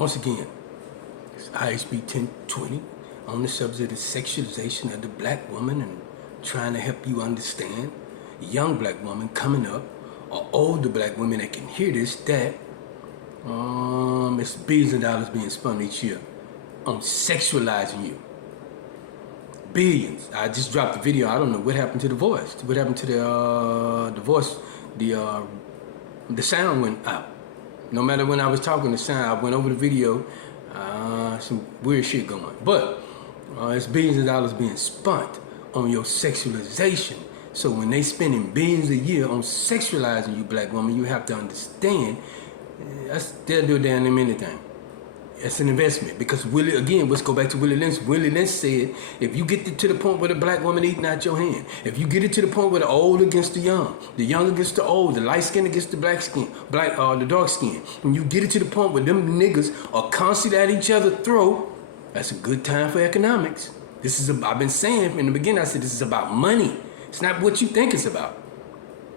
Once again, it's IHB 1020 on the subject of sexualization of the black woman and trying to help you understand a young black woman coming up or older black women that can hear this, that it's billions of dollars being spent each year on sexualizing you. Billions. I just dropped the video. I don't know what happened to the voice. What happened to the voice? The sound went out. No matter when I was talking, the sound, I went over the video. Some weird shit going. But it's billions of dollars being spent on your sexualization. So when they spending billions a year on sexualizing you, black woman, you have to understand they'll do damn near anything. It's an investment, because let's go back to Willie Lynch. Willie Lynch said, if you get to the point where the black woman eating out your hand, if you get it to the point where the old against the young against the old, the light skin against the the dark skin, when you get it to the point where them niggas are constantly at each other's throat, that's a good time for economics. I've been saying from the beginning, I said this is about money. It's not what you think it's about.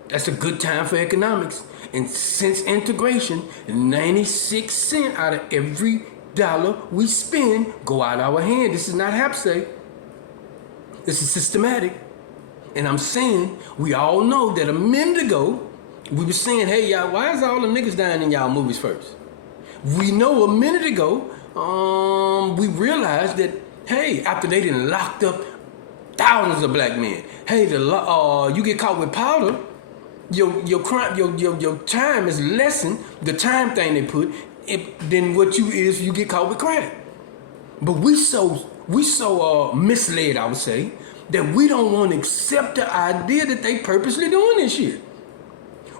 That's a good time for economics. And since integration, 96 cents out of every dollar we spend go out our hand. This is not hapsay. This is systematic. And I'm saying, we all know that a minute ago, we were saying, hey, y'all, why is all the niggas dying in y'all movies first? We know a minute ago, we realized that, hey, after they done locked up thousands of black men, hey, you get caught with powder, your crime, your time is lessened, the time thing they put, than what you get caught with crack. But we so misled, I would say, that we don't want to accept the idea that they purposely doing this shit.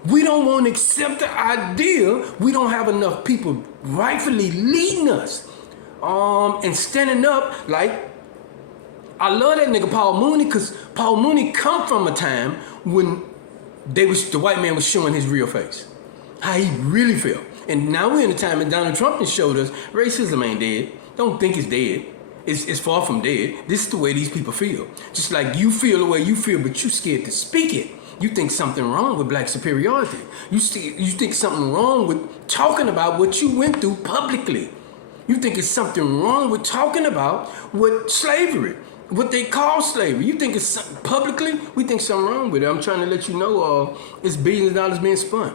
We don't want to accept the idea we don't have enough people rightfully leading us, and standing up. Like, I love that nigga Paul Mooney, because Paul Mooney come from a time when the white man was showing his real face, how he really felt. And now we're in a time that Donald Trump has showed us racism ain't dead. Don't think it's dead. It's far from dead. This is the way these people feel. Just like you feel the way you feel, but you scared to speak it. You think something wrong with black superiority. You think something wrong with talking about what you went through publicly. You think it's something wrong with talking about what slavery, what they call slavery. You think it's something publicly, we think something wrong with it. I'm trying to let you know it's billions of dollars being spent.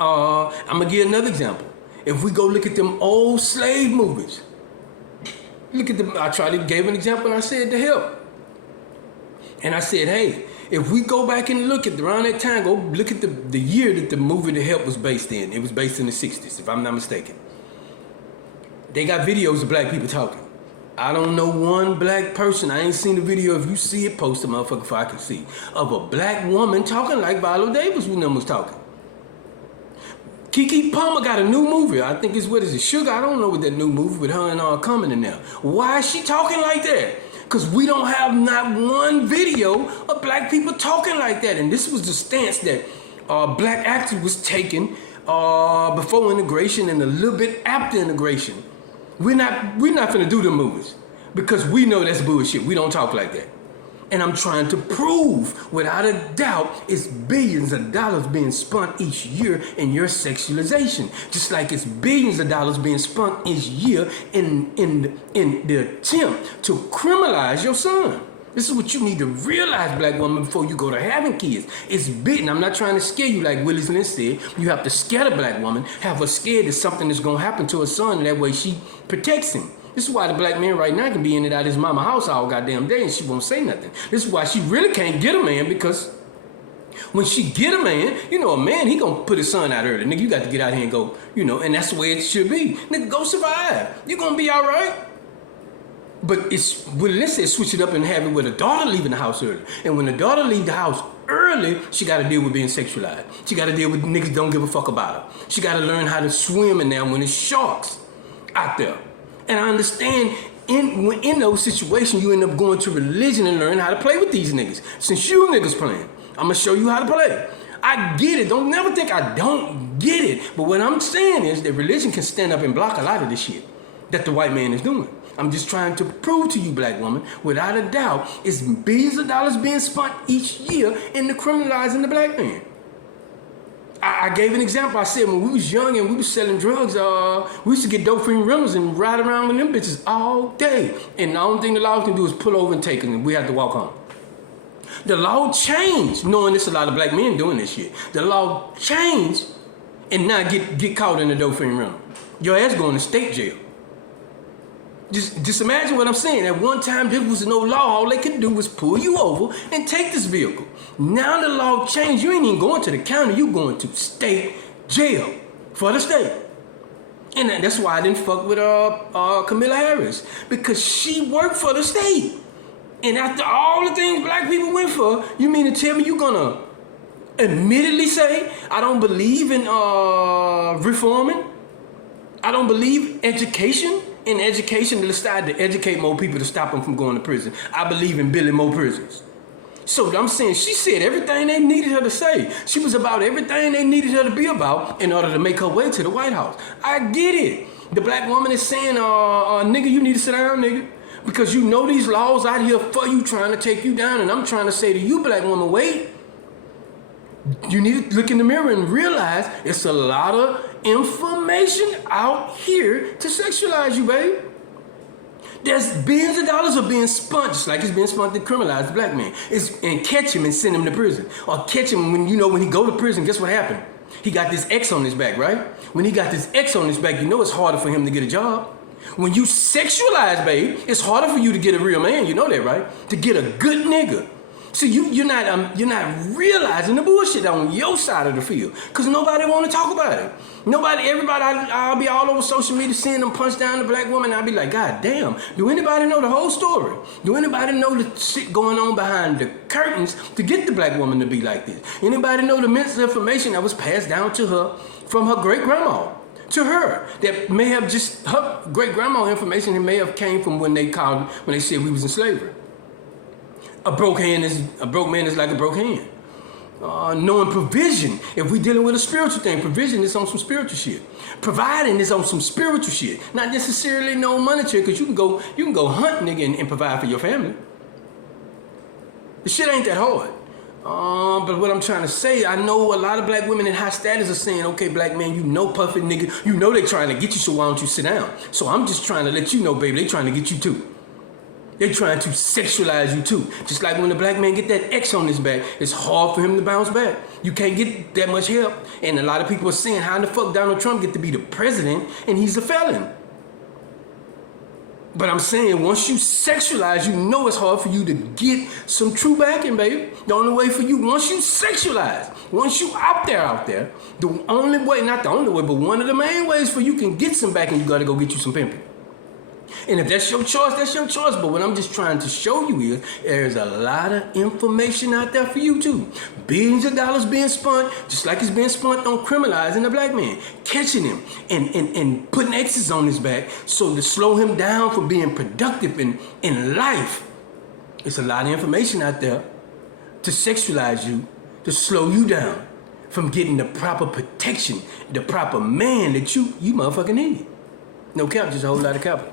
I'm gonna give another example. If we go look at them old slave movies, look at them. Gave an example, and I said The Help. And I said, hey, if we go back and look at around that time, go look at the year that the movie The Help was based in. It was based in the 60s, if I'm not mistaken. They got videos of black people talking. I don't know one black person, I ain't seen the video. If you see it, post a motherfucker before I can see, of a black woman talking like Viola Davis when them was talking. Keke Palmer got a new movie. I think it's Sugar? I don't know what that new movie with her and coming in there. Why is she talking like that? Because we don't have not one video of black people talking like that. And this was the stance that black actors was taking before integration and a little bit after integration. We're not gonna do the movies because we know that's bullshit. We don't talk like that. And I'm trying to prove without a doubt it's billions of dollars being spent each year in your sexualization. Just like it's billions of dollars being spent each year in the attempt to criminalize your son. This is what you need to realize, black woman, before you go to having kids. It's big, and I'm not trying to scare you like Willie Lynch said. You have to scare the black woman, have her scared that something is going to happen to her son, and that way she protects him. This is why the black man right now can be in and out of his mama house all goddamn day and she won't say nothing. This is why she really can't get a man, because when she get a man, a man, he gonna put his son out early. Nigga, you got to get out here and go, and that's the way it should be. Nigga, go survive. You're gonna be all right. But let's say switch it up and have it with a daughter leaving the house early. And when the daughter leave the house early, she got to deal with being sexualized. She got to deal with niggas don't give a fuck about her. She got to learn how to swim in there when it's sharks out there. And I understand in those situations, you end up going to religion and learn how to play with these niggas. Since you niggas playing, I'm going to show you how to play. I get it. Don't never think I don't get it. But what I'm saying is that religion can stand up and block a lot of this shit that the white man is doing. I'm just trying to prove to you, black woman, without a doubt, it's billions of dollars being spent each year in the criminalizing the black man. I gave an example. I said when we was young and we was selling drugs, we used to get dope-free rentals and ride around with them bitches all day. And the only thing the law can do is pull over and take them, and we had to walk home. The law changed, knowing there's a lot of black men doing this shit. The law changed, and now get caught in the dope-free rental. Your ass going to state jail. Just imagine what I'm saying. At one time, there was no law. All they could do was pull you over and take this vehicle. Now the law changed. You ain't even going to the county. You going to state jail for the state. And that's why I didn't fuck with Kamala Harris, because she worked for the state. And after all the things black people went for, you mean to tell me you're gonna admittedly say I don't believe in reforming? I don't believe education. In education, to decide to educate more people to stop them from going to prison. I believe in building more prisons. So I'm saying she said everything they needed her to say. She was about everything they needed her to be about in order to make her way to the White House. I get it. The black woman is saying, nigga, you need to sit down, nigga. Because you know these laws out here for you, trying to take you down. And I'm trying to say to you, black woman, wait. You need to look in the mirror and realize it's a lot of information out here to sexualize you, babe. There's billions of dollars are being spent, just like it's being spent to criminalize the black man. And catch him and send him to prison. Or catch him when he go to prison, guess what happened? He got this X on his back, right? When he got this X on his back, you know it's harder for him to get a job. When you sexualize, babe, it's harder for you to get a real man, you know that, right? To get a good nigga. See, you're not realizing the bullshit on your side of the field, because nobody want to talk about it. Everybody, I'll be all over social media seeing them punch down the black woman. I'll be like, God damn, do anybody know the whole story? Do anybody know the shit going on behind the curtains to get the black woman to be like this? Anybody know the mental information that was passed down to her from her great grandma? To her, that may have just her great grandma information. It may have came from when they said we was in slavery. A broke man is like a broke hand. Knowing provision, if we dealing with a spiritual thing, provision is on some spiritual shit. Providing is on some spiritual shit, not necessarily no monetary, because you can go hunt, nigga, and provide for your family. The shit ain't that hard. But what I'm trying to say, I know a lot of black women in high status are saying, okay, black man, you know perfect nigga, you know they trying to get you, so why don't you sit down? So I'm just trying to let you know, baby, they trying to get you too. They trying to sexualize you too. Just like when the black man get that X on his back, it's hard for him to bounce back. You can't get that much help. And a lot of people are saying, how in the fuck Donald Trump get to be the president and he's a felon? But I'm saying, once you sexualize, you know it's hard for you to get some true backing, baby. The only way for you, once you sexualize, once you out there, the only way, not the only way, but one of the main ways for you can get some backing, you gotta go get you some pimping. And if that's your choice, that's your choice. But what I'm just trying to show you is there's a lot of information out there for you too. Billions of dollars being spent, just like it's being spent on criminalizing the black man, catching him and putting X's on his back so to slow him down for being productive in life. It's a lot of information out there to sexualize you, to slow you down from getting the proper protection, the proper man that you motherfucking need. No cap, just a whole lot of capital.